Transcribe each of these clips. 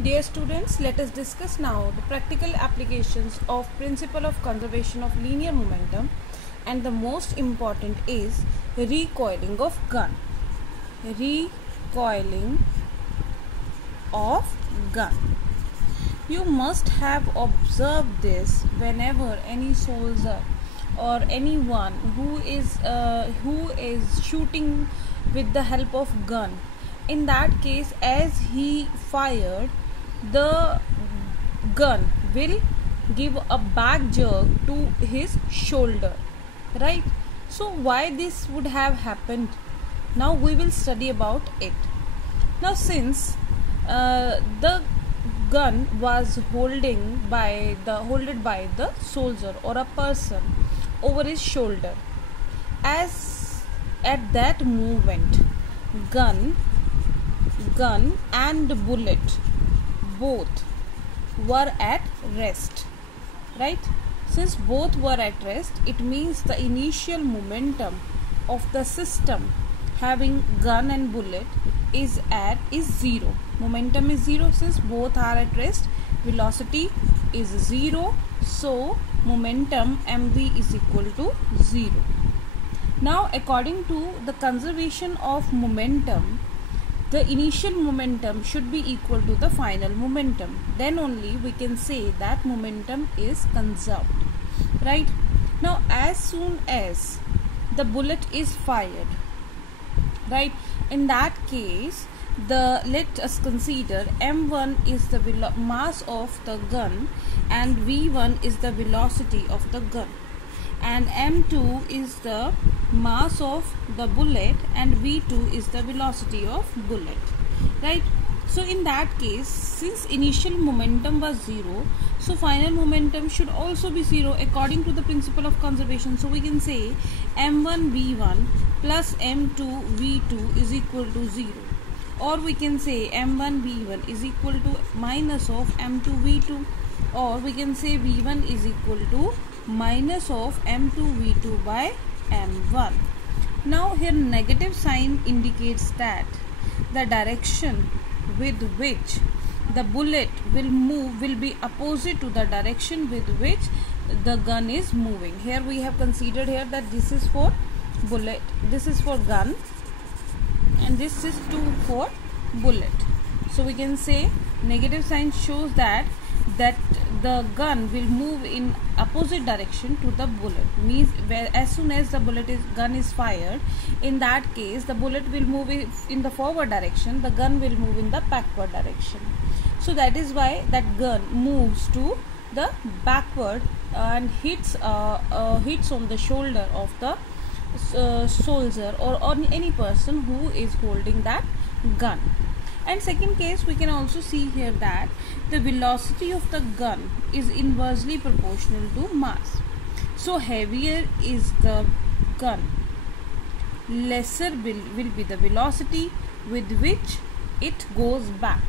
Dear students, let us discuss now the practical applications of principle of conservation of linear momentum, and the most important is recoiling of gun. Recoiling of gun. You must have observed this whenever any soldier or anyone who is shooting with the help of gun. In that case, as he fired, the gun will give a back jerk to his shoulder, right? So why this would have happened? Now we will study about it. Now since the gun was holded by the soldier or a person over his shoulder, as at that moment gun and bullet both were at rest, right? Since both were at rest, it means the initial momentum of the system having gun and bullet is zero. Momentum is zero. Since both are at rest, velocity is zero, so momentum mv is equal to 0. Now according to the conservation of momentum, the initial momentum should be equal to the final momentum. Then only we can say that momentum is conserved, right? Now as soon as the bullet is fired, right, in that case, let us consider m1 is the mass of the gun and v1 is the velocity of the gun, and m2 is the mass of the bullet and v2 is the velocity of bullet, right? So in that case, since initial momentum was 0, so final momentum should also be 0 according to the principle of conservation. So we can say m1 v1 plus m2 v2 is equal to 0, or we can say m1 v1 is equal to minus of m2 v2, or we can say v1 is equal to minus of m2 v2 by m1. Now here negative sign indicates that the direction with which the bullet will move will be opposite to the direction with which the gun is moving. Here we have considered here that this is for bullet, this is for gun, and this is for bullet. So we can say negative sign shows that the gun will move in opposite direction to the bullet, means as soon as the gun is fired, in that case the bullet will move in the forward direction, the gun will move in the backward direction. So that is why that gun moves to the backward and hits on the shoulder of the soldier or on any person who is holding that gun. And second case, we can also see here that the velocity of the gun is inversely proportional to mass. So heavier is the gun, lesser will be the velocity with which it goes back,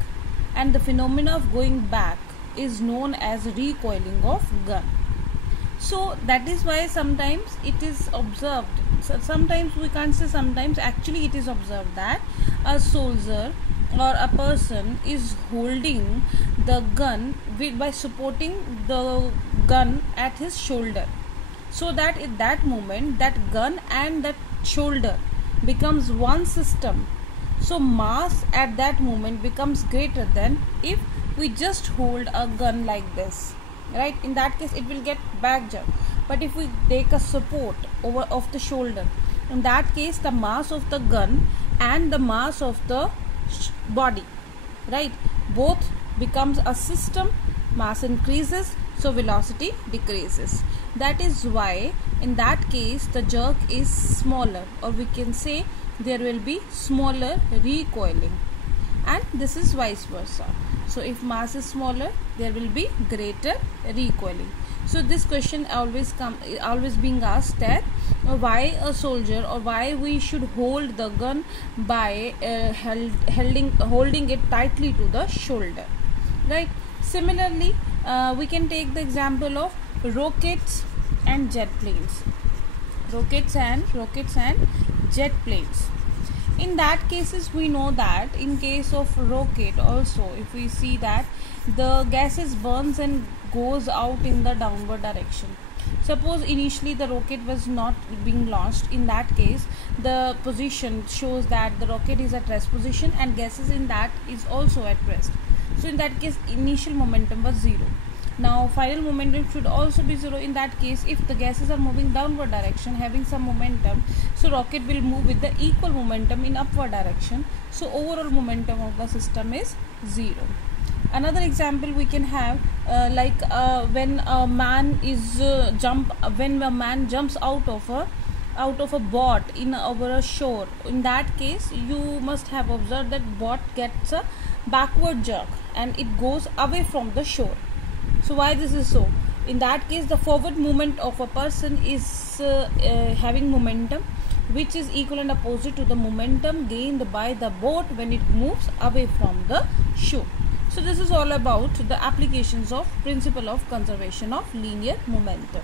and the phenomena of going back is known as recoiling of gun. So that is why sometimes it is observed, sometimes we can't say sometimes, actually it is observed that a soldier or a person is holding the gun by supporting the gun at his shoulder, so that at that moment that gun and that shoulder becomes one system. So mass at that moment becomes greater than if we just hold a gun like this, right? In that case it will get back jerk. But if we take a support of the shoulder, in that case the mass of the gun and the mass of the body, right, both becomes a system, mass increases, so velocity decreases. That is why in that case the jerk is smaller, or we can say there will be smaller recoiling, and this is vice versa. So if mass is smaller, there will be greater recoiling. So this question always being asked that why a soldier, or why we should hold the gun by holding it tightly to the shoulder, right? Similarly, we can take the example of rockets and jet planes. Rockets and jet planes. In that cases, we know that in case of rocket also, if we see that the gases burns and goes out in the downward direction. Suppose initially the rocket was not being launched. In that case, the position shows that the rocket is at rest position and gases in that is also at rest. So in that case, initial momentum was 0. Now final momentum should also be 0 in that case if the gases are moving downward direction having some momentum. So rocket will move with the equal momentum in upward direction. So overall momentum of the system is 0. Another example we can have when a man jumps out of a boat over a shore. In that case, you must have observed that boat gets a backward jerk and it goes away from the shore. So why this is so? In that case, the forward movement of a person is having momentum which is equal and opposite to the momentum gained by the boat when it moves away from the shore. So this is all about the applications of principle of conservation of linear momentum.